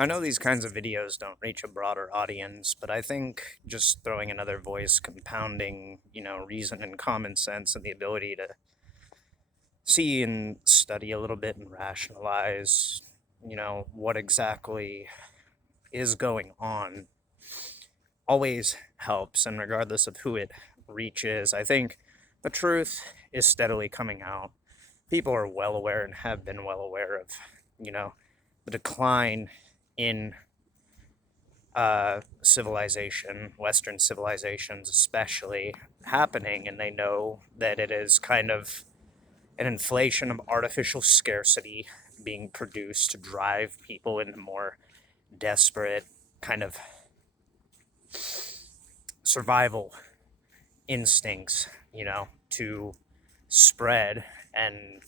I know these kinds of videos don't reach a broader audience, but I think just throwing another voice, compounding, reason and common sense and the ability to see and study a little bit and rationalize, what exactly is going on always helps. And regardless of who it reaches, I think the truth is steadily coming out. People are well aware and have been well aware of, the decline in civilization, Western civilizations especially, happening, and they know that it is kind of an inflation of artificial scarcity being produced to drive people into more desperate kind of survival instincts, to spread and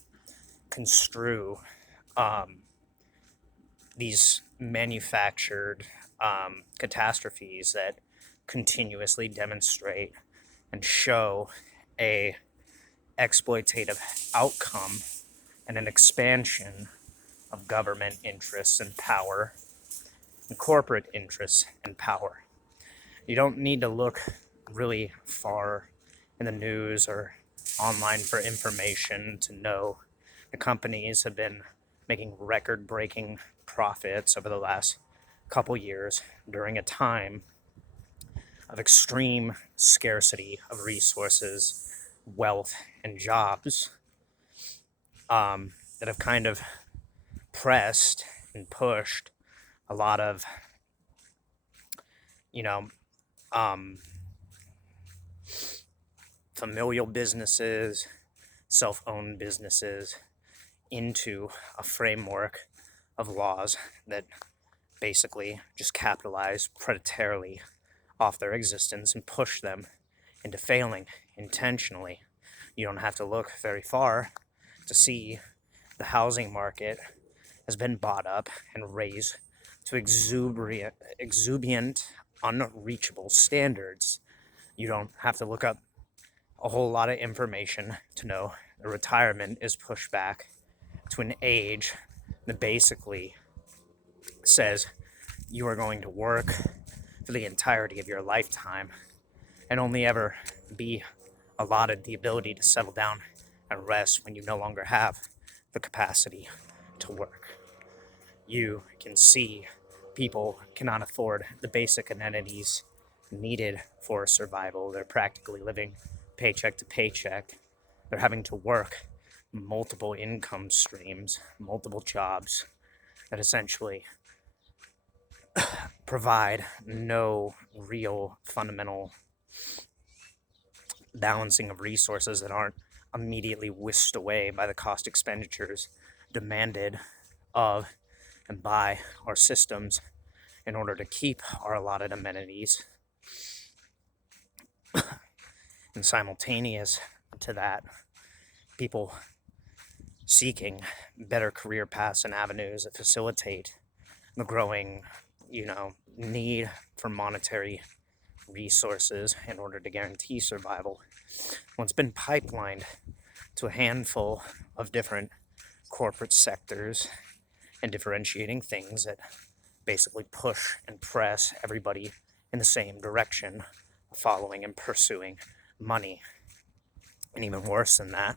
construe um, these manufactured catastrophes that continuously demonstrate and show a exploitative outcome and an expansion of government interests and power and corporate interests and power. You don't need to look really far in the news or online for information to know the companies have been making record-breaking profits over the last couple years during a time of extreme scarcity of resources, wealth, and jobs that have kind of pressed and pushed a lot of, you know, um, familial businesses, self-owned businesses into a framework of laws that basically just capitalize predatorily off their existence and push them into failing intentionally. You don't have to look very far to see the housing market has been bought up and raised to exuberant, unreachable standards. You don't have to look up a whole lot of information to know the retirement is pushed back to an age that basically says you are going to work for the entirety of your lifetime and only ever be allotted the ability to settle down and rest when you no longer have the capacity to work. You can see people cannot afford the basic amenities needed for survival. They're practically living paycheck to paycheck. They're having to work multiple income streams, multiple jobs that essentially provide no real fundamental balancing of resources that aren't immediately whisked away by the cost expenditures demanded of and by our systems in order to keep our allotted amenities. And simultaneous to that, people seeking better career paths and avenues that facilitate the growing, need for monetary resources in order to guarantee survival. Well, it's been pipelined to a handful of different corporate sectors and differentiating things that basically push and press everybody in the same direction, following and pursuing money. And even worse than that,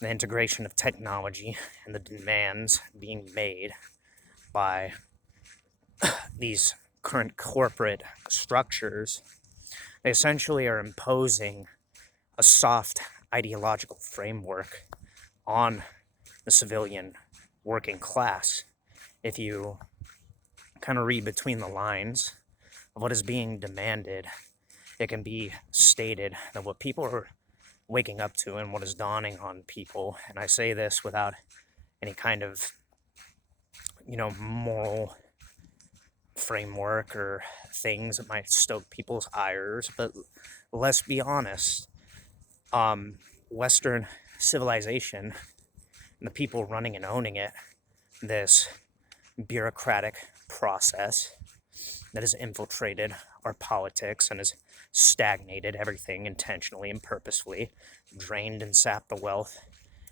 the integration of technology and the demands being made by these current corporate structures. They essentially are imposing a soft ideological framework on the civilian working class. If you kind of read between the lines of what is being demanded, it can be stated that what people are waking up to and what is dawning on people, and I say this without any kind of, moral framework or things that might stoke people's ires, but let's be honest. Western civilization and the people running and owning it, this bureaucratic process that has infiltrated our politics and has stagnated everything intentionally and purposefully, drained and sapped the wealth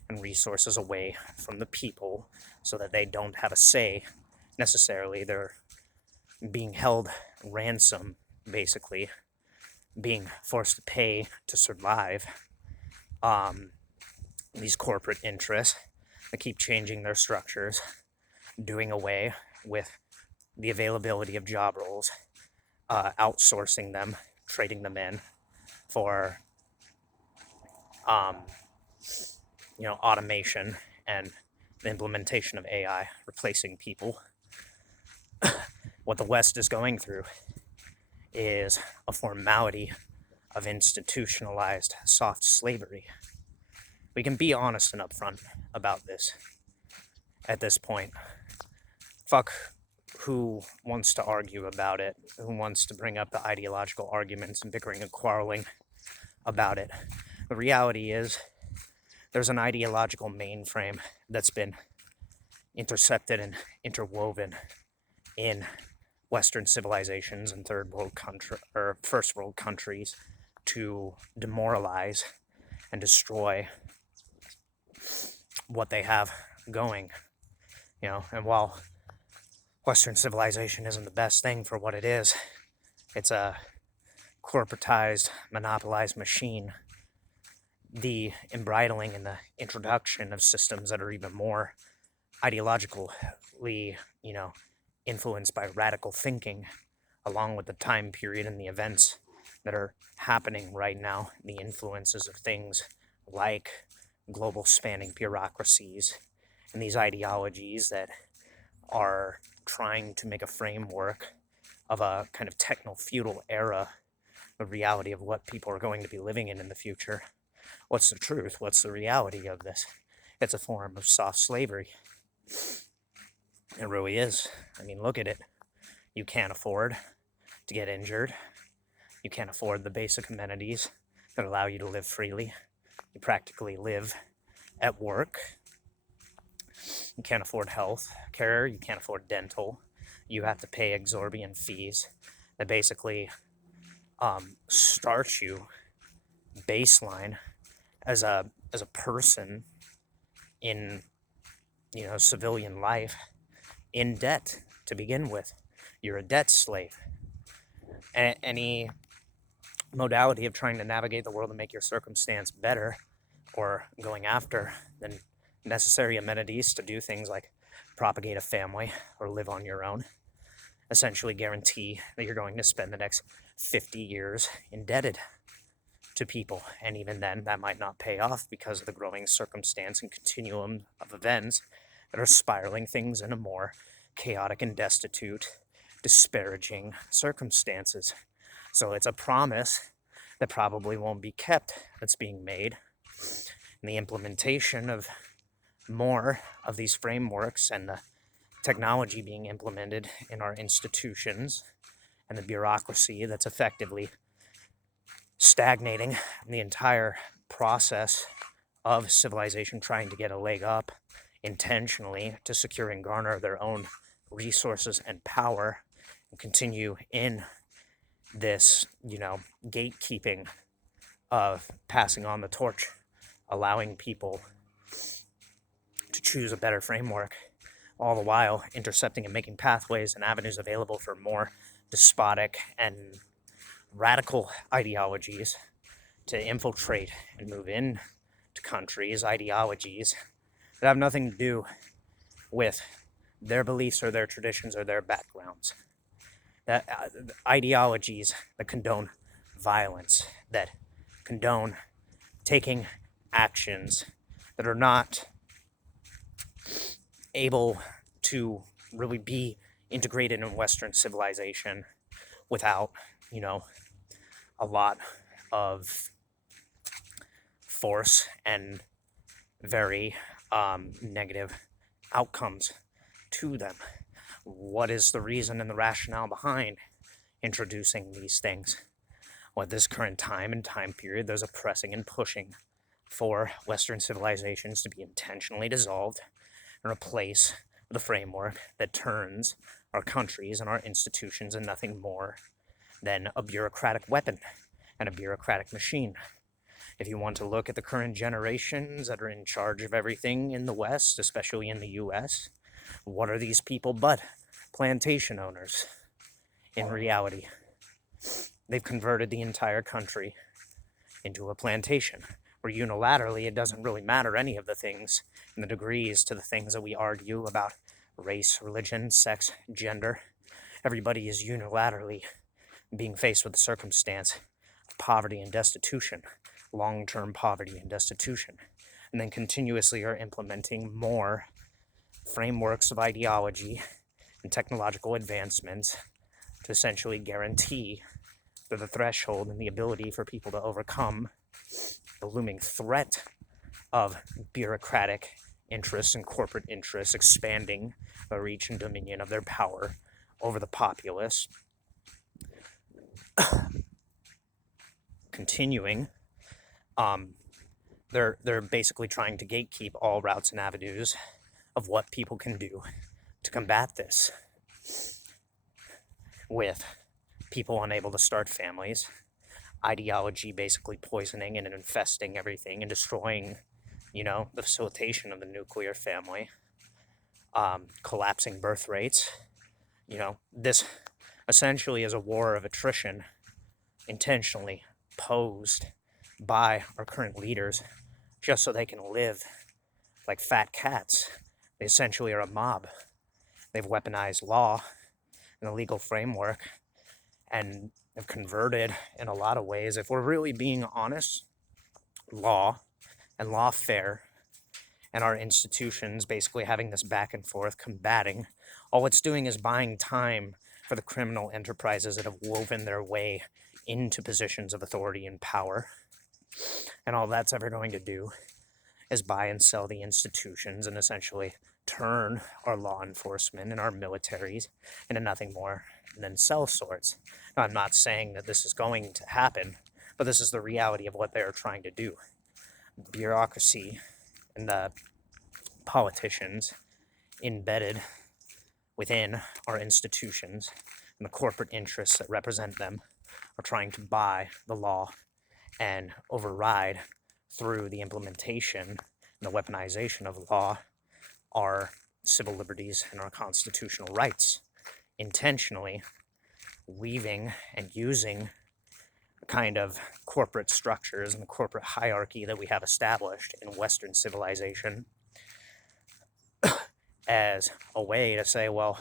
and resources away from the people so that they don't have a say necessarily. They're being held ransom, basically, being forced to pay to survive. These corporate interests that keep changing their structures, doing away with the availability of job roles, outsourcing them, trading them in for automation and the implementation of AI, replacing people. What the West is going through is a formality of institutionalized soft slavery. We can be honest and upfront about this at this point. Fuck who wants to argue about it, who wants to bring up the ideological arguments and bickering and quarreling about it. The reality is there's an ideological mainframe that's been intercepted and interwoven in Western civilizations and third world or first world countries to demoralize and destroy what they have going. And while Western civilization isn't the best thing for what it is, it's a corporatized, monopolized machine. The embridling and the introduction of systems that are even more ideologically, influenced by radical thinking, along with the time period and the events that are happening right now, the influences of things like global spanning bureaucracies and these ideologies that are trying to make a framework of a kind of techno-feudal era, the reality of what people are going to be living in the future. What's the truth? What's the reality of this? It's a form of soft slavery. It really is. I mean, look at it. You can't afford to get injured. You can't afford the basic amenities that allow you to live freely. You practically live at work. You can't afford health care. You can't afford dental. You have to pay exorbitant fees that basically start you baseline as a person in civilian life in debt to begin with. You're a debt slave. Any modality of trying to navigate the world and make your circumstance better, or going after the necessary amenities to do things like propagate a family or live on your own, essentially guarantee that you're going to spend the next 50 years indebted to people. And even then, that might not pay off because of the growing circumstance and continuum of events that are spiraling things into more chaotic and destitute, disparaging circumstances. So it's a promise that probably won't be kept that's being made. And the implementation of more of these frameworks and the technology being implemented in our institutions and the bureaucracy that's effectively stagnating the entire process of civilization trying to get a leg up intentionally to secure and garner their own resources and power and continue in this, gatekeeping of passing on the torch, allowing people to choose a better framework, all the while intercepting and making pathways and avenues available for more despotic and radical ideologies to infiltrate and move in to countries, ideologies that have nothing to do with their beliefs or their traditions or their backgrounds. That ideologies that condone violence, that condone taking actions that are not able to really be integrated in Western civilization without, a lot of force and very negative outcomes to them. What is the reason and the rationale behind introducing these things? Well, at this current time and time period, there's a pressing and pushing for Western civilizations to be intentionally dissolved and replace with a framework that turns our countries and our institutions into nothing more than a bureaucratic weapon and a bureaucratic machine. If you want to look at the current generations that are in charge of everything in the West, especially in the US, What are these people but plantation owners in reality? They've converted the entire country into a plantation, where unilaterally it doesn't really matter any of the things and the degrees to the things that we argue about race, religion, sex, gender. Everybody is unilaterally being faced with the circumstance of poverty and destitution, long-term poverty and destitution, and then continuously are implementing more frameworks of ideology and technological advancements to essentially guarantee that the threshold and the ability for people to overcome the looming threat of bureaucratic interests and corporate interests expanding the reach and dominion of their power over the populace, continuing. They're basically trying to gatekeep all routes and avenues of what people can do to combat this, with people unable to start families, ideology basically poisoning and infesting everything and destroying, the facilitation of the nuclear family, collapsing birth rates. This essentially is a war of attrition intentionally posed by our current leaders just so they can live like fat cats. They essentially are a mob. They've weaponized law and the legal framework and have converted, in a lot of ways, if we're really being honest, law and lawfare and our institutions basically having this back and forth combating, all it's doing is buying time for the criminal enterprises that have woven their way into positions of authority and power. And all that's ever going to do is buy and sell the institutions and essentially turn our law enforcement and our militaries into nothing more than cell sorts. Now, I'm not saying that this is going to happen, but this is the reality of what they're trying to do. Bureaucracy and the politicians embedded within our institutions and the corporate interests that represent them are trying to buy the law and override, through the implementation and the weaponization of law, our civil liberties and our constitutional rights, intentionally weaving and using the kind of corporate structures and the corporate hierarchy that we have established in Western civilization as a way to say, well,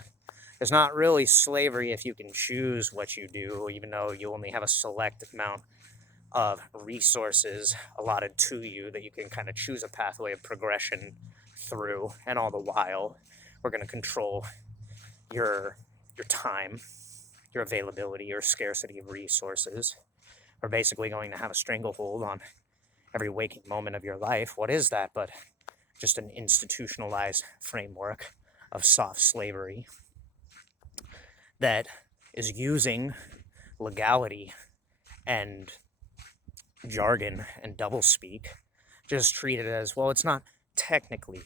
it's not really slavery if you can choose what you do, even though you only have a select amount of resources allotted to you that you can kind of choose a pathway of progression through, and all the while we're going to control your time, your availability, your scarcity of resources. We're basically going to have a stranglehold on every waking moment of your life. What is that but just an institutionalized framework of soft slavery that is using legality and jargon and doublespeak, just treat it as, well, it's not technically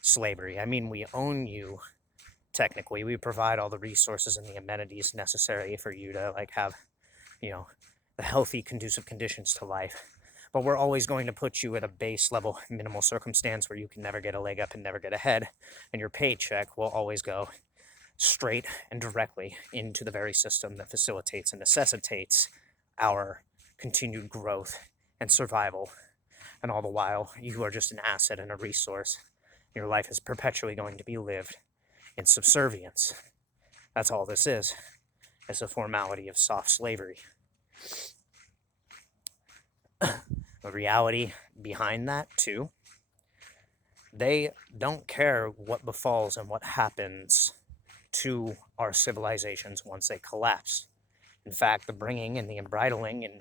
slavery. I mean, we own you technically. We provide all the resources and the amenities necessary for you to have, the healthy, conducive conditions to life. But we're always going to put you at a base level, minimal circumstance where you can never get a leg up and never get ahead, and your paycheck will always go straight and directly into the very system that facilitates and necessitates our continued growth and survival. And all the while, you are just an asset and a resource. Your life is perpetually going to be lived in subservience. That's all this is. It's a formality of soft slavery. The reality behind that, too, they don't care what befalls and what happens to our civilizations once they collapse. In fact, the bringing and the embridling and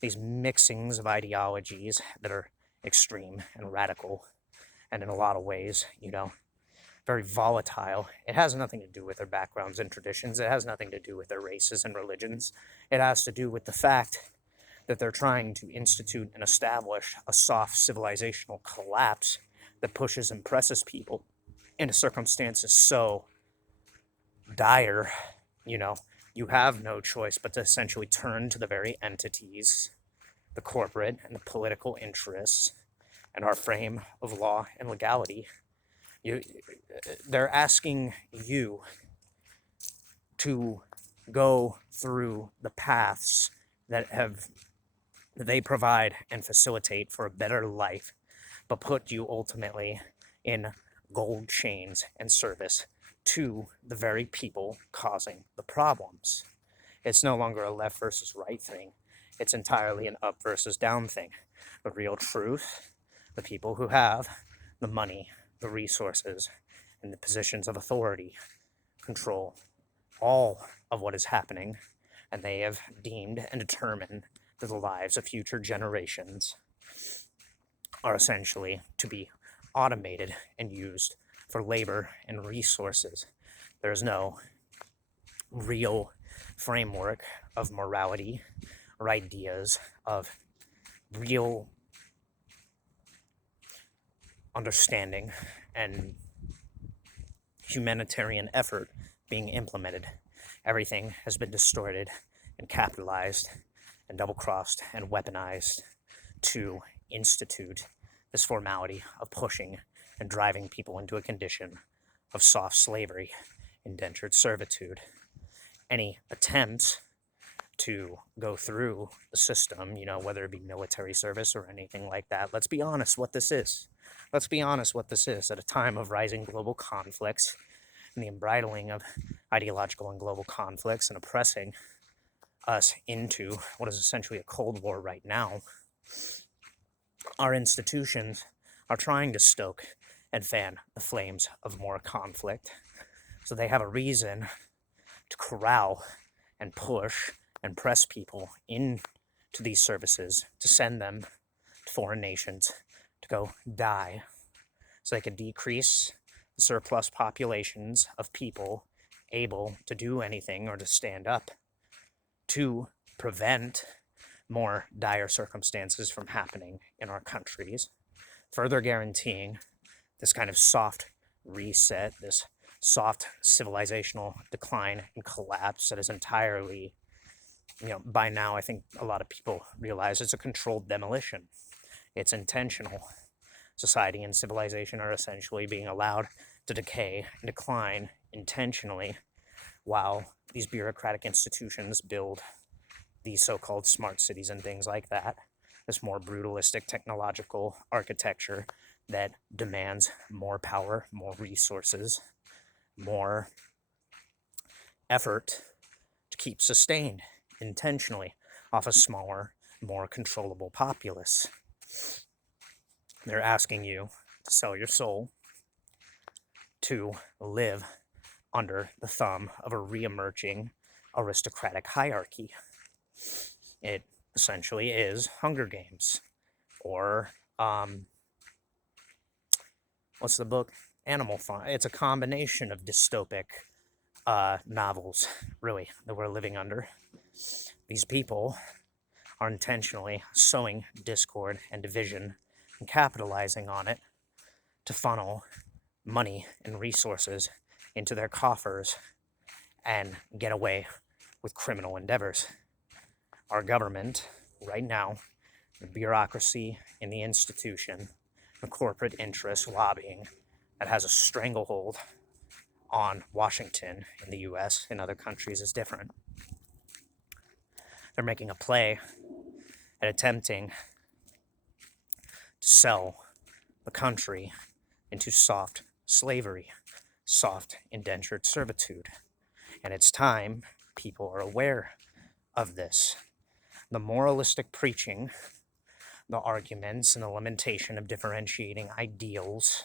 these mixings of ideologies that are extreme and radical, and in a lot of ways, very volatile. It has nothing to do with their backgrounds and traditions. It has nothing to do with their races and religions. It has to do with the fact that they're trying to institute and establish a soft civilizational collapse that pushes and presses people into circumstances so dire, you have no choice but to essentially turn to the very entities, the corporate and the political interests, and our frame of law and legality. You, they're asking you to go through the paths that they provide and facilitate for a better life, but put you ultimately in gold chains and service to the very people causing the problems. It's no longer a left versus right thing. It's entirely an up versus down thing. The real truth, the people who have the money, the resources, and the positions of authority control all of what is happening, and they have deemed and determined that the lives of future generations are essentially to be automated and used for labor and resources. There's no real framework of morality or ideas of real understanding and humanitarian effort being implemented. Everything has been distorted and capitalized and double-crossed and weaponized to institute this formality of pushing and driving people into a condition of soft slavery, indentured servitude. Any attempts to go through the system, whether it be military service or anything like that, let's be honest what this is. Let's be honest what this is at a time of rising global conflicts and the embridling of ideological and global conflicts and oppressing us into what is essentially a Cold War right now. Our institutions are trying to stoke and fan the flames of more conflict. So they have a reason to corral and push and press people into these services, to send them to foreign nations to go die, so they can decrease the surplus populations of people able to do anything or to stand up to prevent more dire circumstances from happening in our countries, further guaranteeing this kind of soft reset, this soft civilizational decline and collapse that is entirely, by now I think a lot of people realize it's a controlled demolition. It's intentional. Society and civilization are essentially being allowed to decay and decline intentionally while these bureaucratic institutions build these so-called smart cities and things like that, this more brutalistic technological architecture that demands more power, more resources, more effort to keep sustained intentionally off a smaller, more controllable populace. They're asking you to sell your soul to live under the thumb of a re-emerging aristocratic hierarchy. It essentially is Hunger Games, or what's the book? Animal Farm. It's a combination of dystopic novels, really, that we're living under. These people are intentionally sowing discord and division and capitalizing on it to funnel money and resources into their coffers and get away with criminal endeavors. Our government, right now, the bureaucracy in the institution, the corporate interest lobbying that has a stranglehold on Washington in the US. In other countries is different. They're making a play at attempting to sell the country into soft slavery, soft indentured servitude. And it's time people are aware of this. The moralistic preaching, the arguments and the lamentation of differentiating ideals,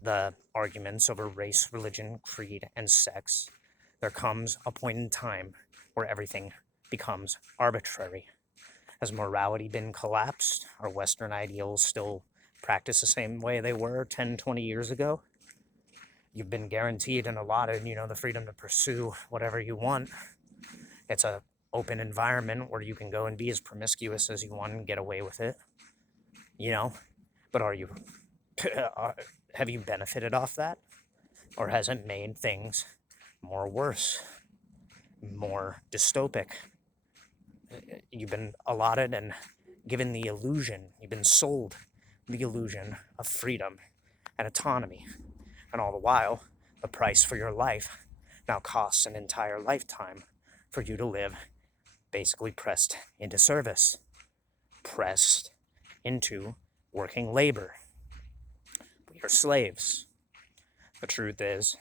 the arguments over race, religion, creed, and sex, there comes a point in time where everything becomes arbitrary. Has morality been collapsed? Are Western ideals still practiced the same way they were 10, 20 years ago? You've been guaranteed and allotted, the freedom to pursue whatever you want. It's a open environment where you can go and be as promiscuous as you want and get away with it, but are you have you benefited off that, or has it made things more worse, more dystopic? You've been allotted and given the illusion, you've been sold the illusion of freedom and autonomy. And all the while, the price for your life now costs an entire lifetime for you to live basically pressed into service, pressed into working labor. We are slaves. The truth is,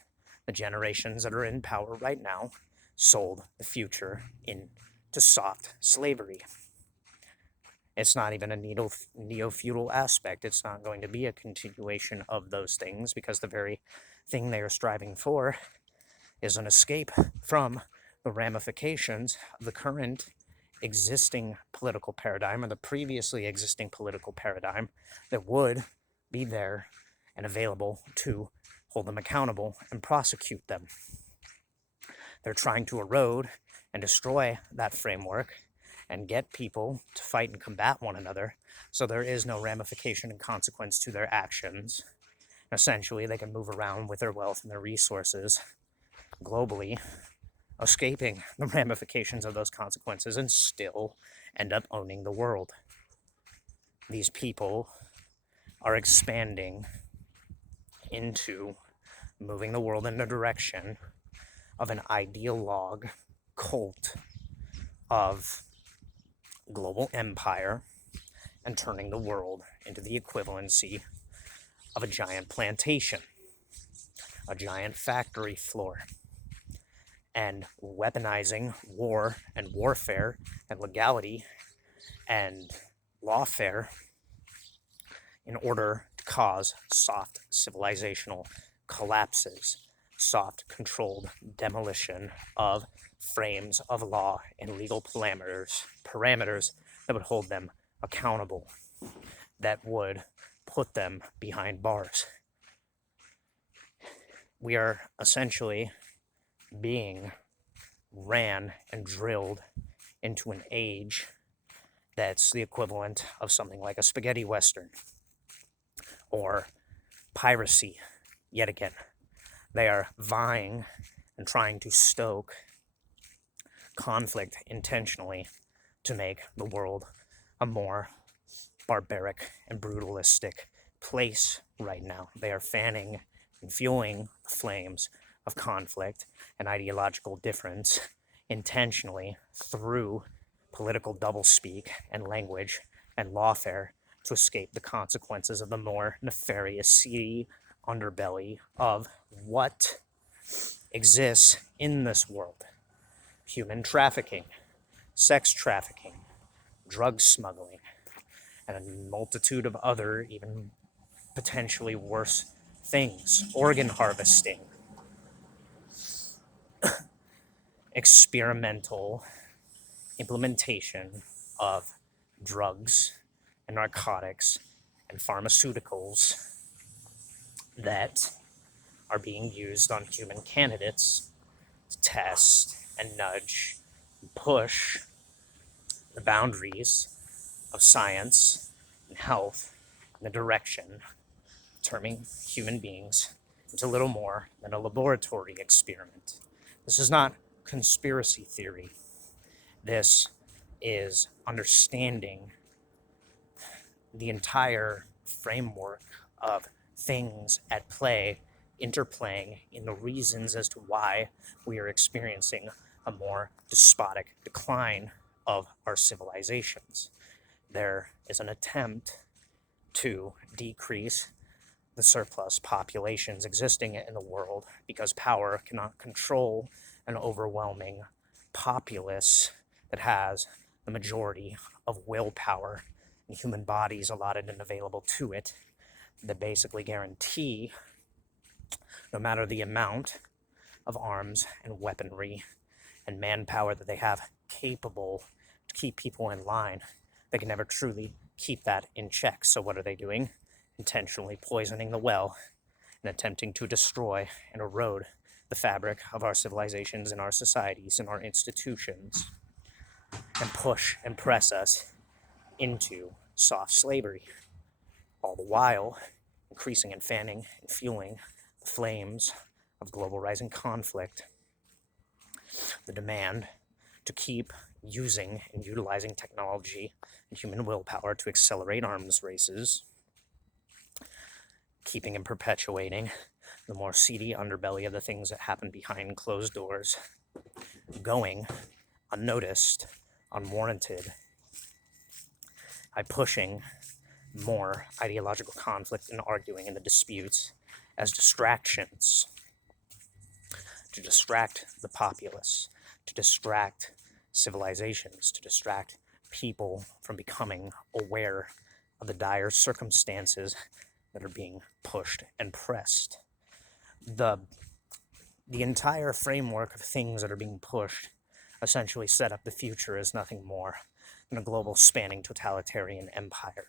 the generations that are in power right now sold the future into soft slavery. It's not even a neo-feudal aspect. It's not going to be a continuation of those things, because the very thing they are striving for is an escape from the ramifications of the current existing political paradigm, or the previously existing political paradigm that would be there and available to hold them accountable and prosecute them. They're trying to erode and destroy that framework and get people to fight and combat one another, so there is no ramification and consequence to their actions. Essentially, they can move around with their wealth and their resources globally, escaping the ramifications of those consequences, and still end up owning the world. These people are expanding into moving the world in the direction of an ideologue cult of global empire, and turning the world into the equivalency of a giant plantation, a giant factory floor, and weaponizing war and warfare and legality and lawfare in order to cause soft civilizational collapses, soft controlled demolition of frames of law and legal parameters that would hold them accountable, that would put them behind bars. We are essentially being ran and drilled into an age that's the equivalent of something like a spaghetti western or piracy yet again. They are vying and trying to stoke conflict intentionally to make the world a more barbaric and brutalistic place right now. They are fanning and fueling the flames of conflict and ideological difference intentionally through political doublespeak and language and lawfare to escape the consequences of the more nefarious, seedy underbelly of what exists in this world. Human trafficking, sex trafficking, drug smuggling, and a multitude of other, even potentially worse things. Organ harvesting, experimental implementation of drugs and narcotics and pharmaceuticals that are being used on human candidates to test and nudge and push the boundaries of science and health in the direction of turning human beings into little more than a laboratory experiment. This is not conspiracy theory. This is understanding the entire framework of things at play, interplaying in the reasons as to why we are experiencing a more despotic decline of our civilizations. There is an attempt to decrease the surplus populations existing in the world because power cannot control an overwhelming populace that has the majority of willpower and human bodies allotted and available to it, that basically guarantee, no matter the amount of arms and weaponry and manpower that they have capable to keep people in line, they can never truly keep that in check. So what are they doing? Intentionally poisoning the well and attempting to destroy and erode the fabric of our civilizations and our societies and our institutions, and push and press us into soft slavery, all the while increasing and fanning and fueling the flames of global rising conflict, the demand to keep using and utilizing technology and human willpower to accelerate arms races, keeping and perpetuating the more seedy underbelly of the things that happen behind closed doors, going unnoticed, unwarranted, by pushing more ideological conflict and arguing in the disputes as distractions to distract the populace, to distract civilizations, to distract people from becoming aware of the dire circumstances that are being pushed and pressed. The entire framework of things that are being pushed essentially set up the future as nothing more than a global spanning totalitarian empire.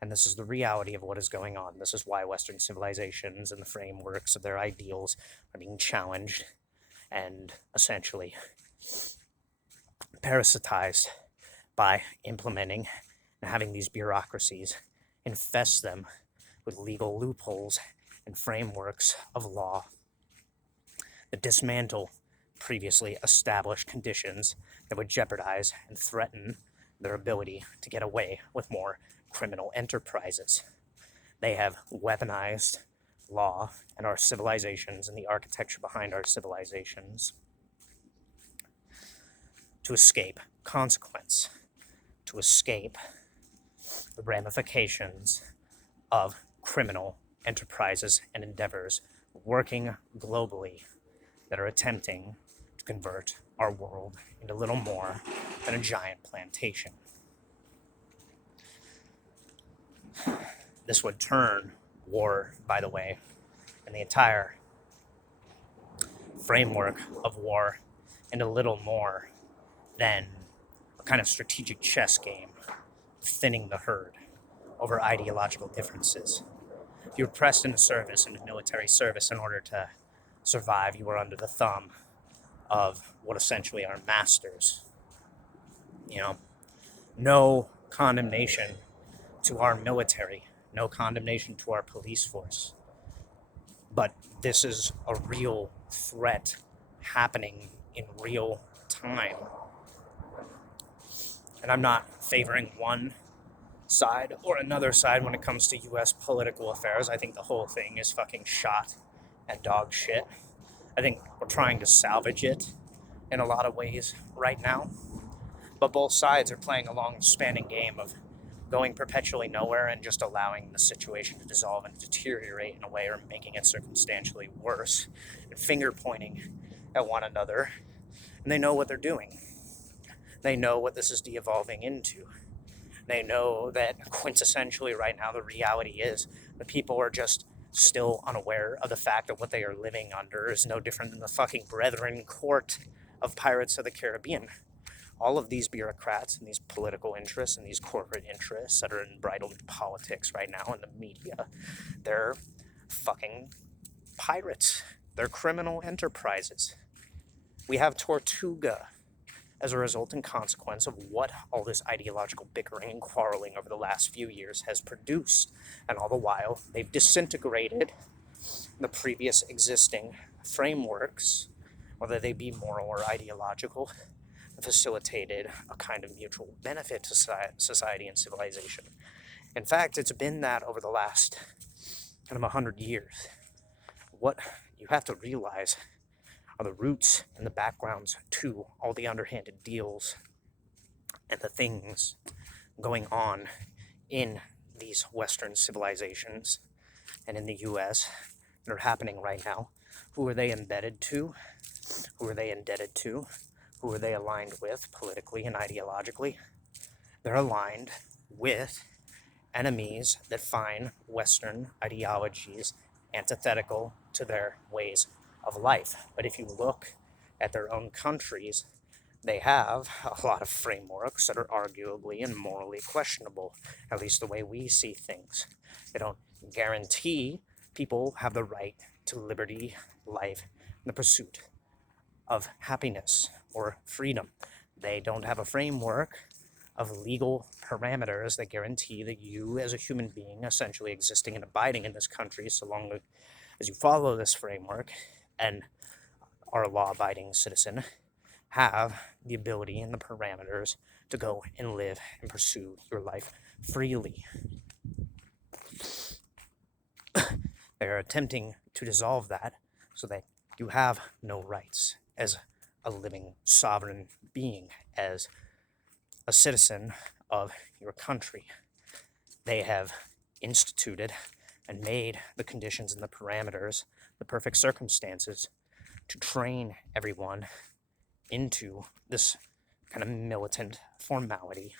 And this is the reality of what is going on. This is why Western civilizations and the frameworks of their ideals are being challenged and essentially parasitized by implementing and having these bureaucracies infest them with legal loopholes and frameworks of law that dismantle previously established conditions that would jeopardize and threaten their ability to get away with more criminal enterprises. They have weaponized law and our civilizations and the architecture behind our civilizations to escape consequence, to escape the ramifications of criminal enterprises and endeavors working globally that are attempting to convert our world into little more than a giant plantation. This would turn war, by the way, and the entire framework of war into little more than a kind of strategic chess game, thinning the herd over ideological differences. If you were pressed into service, into military service, in order to survive, you were under the thumb of what essentially are masters. No condemnation to our military, no condemnation to our police force. But this is a real threat happening in real time. And I'm not favoring one side or another side when it comes to U.S. political affairs. I think the whole thing is fucking shot and dog shit. I think we're trying to salvage it in a lot of ways right now. But both sides are playing a long spanning game of going perpetually nowhere and just allowing the situation to dissolve and deteriorate in a way or making it circumstantially worse and finger pointing at one another. And they know what they're doing. They know what this is de-evolving into. They know that quintessentially right now the reality is that people are just still unaware of the fact that what they are living under is no different than the fucking Brethren Court of Pirates of the Caribbean. All of these bureaucrats and these political interests and these corporate interests that are embroiled in politics right now in the media, they're fucking pirates. They're criminal enterprises. We have Tortuga as a result and consequence of what all this ideological bickering and quarreling over the last few years has produced. And all the while, they've disintegrated the previous existing frameworks, whether they be moral or ideological, facilitated a kind of mutual benefit to society and civilization. In fact, it's been that over the last kind of 100 years. What you have to realize are the roots and the backgrounds to all the underhanded deals and the things going on in these Western civilizations and in the U.S. that are happening right now. Who are they embedded to? Who are they indebted to? Who are they aligned with politically and ideologically? They're aligned with enemies that find Western ideologies antithetical to their ways of life. But if you look at their own countries, they have a lot of frameworks that are arguably and morally questionable, at least the way we see things. They don't guarantee people have the right to liberty, life, and the pursuit of happiness or freedom. They don't have a framework of legal parameters that guarantee that you as a human being essentially existing and abiding in this country, so long as you follow this framework and are a law-abiding citizen, have the ability and the parameters to go and live and pursue your life freely. They are attempting to dissolve that so that you have no rights as a living sovereign being, as a citizen of your country. They have instituted and made the conditions and the parameters, the perfect circumstances to train everyone into this kind of militant formality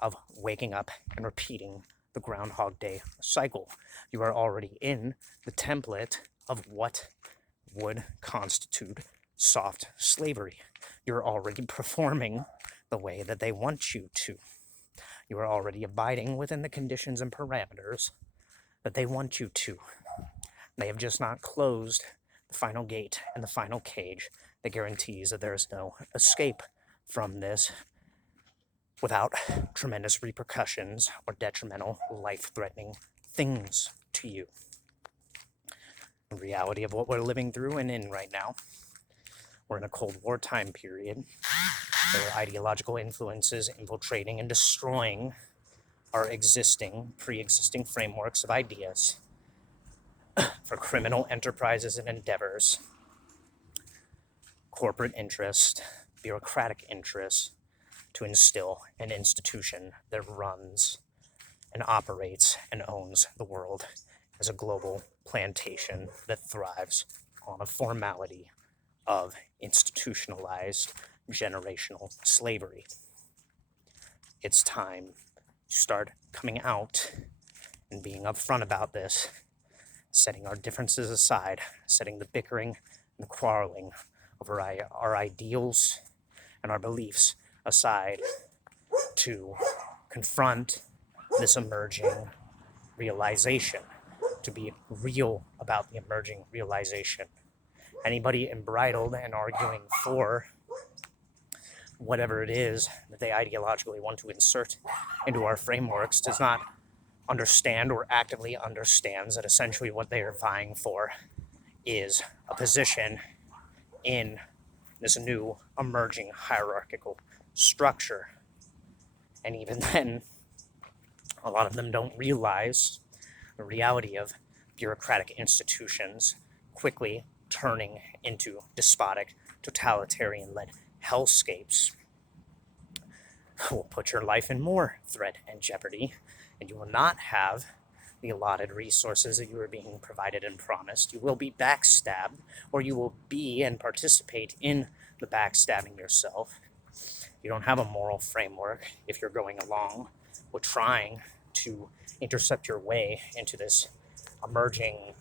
of waking up and repeating the Groundhog Day cycle. You are already in the template of what would constitute soft slavery. You're already performing the way that they want you to. You are already abiding within the conditions and parameters that they want you to. They have just not closed the final gate and the final cage that guarantees that there is no escape from this without tremendous repercussions or detrimental, life-threatening things to you. The reality of what we're living through and in right now, we're in a Cold War time period. There are ideological influences infiltrating and destroying our pre-existing frameworks of ideas for criminal enterprises and endeavors, corporate interest, bureaucratic interest, to instill an institution that runs and operates and owns the world as a global plantation that thrives on a formality of institutionalized generational slavery. It's time to start coming out and being upfront about this, setting our differences aside, setting the bickering and the quarreling over our ideals and our beliefs aside to confront this emerging realization, to be real about the emerging realization. Anybody embridled and arguing for whatever it is that they ideologically want to insert into our frameworks does not understand or actively understands that essentially what they are vying for is a position in this new emerging hierarchical structure. And even then, a lot of them don't realize the reality of bureaucratic institutions quickly turning into despotic, totalitarian-led hellscapes will put your life in more threat and jeopardy, and you will not have the allotted resources that you are being provided and promised. You will be backstabbed, or you will be and participate in the backstabbing yourself. You don't have a moral framework if you're going along with trying to intercept your way into this emerging,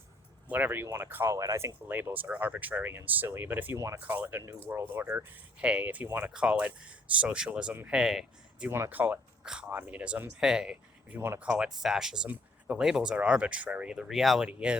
whatever you want to call it. I think the labels are arbitrary and silly, but if you want to call it a new world order, hey. If you want to call it socialism, hey. If you want to call it communism, hey. If you want to call it fascism, the labels are arbitrary. The reality is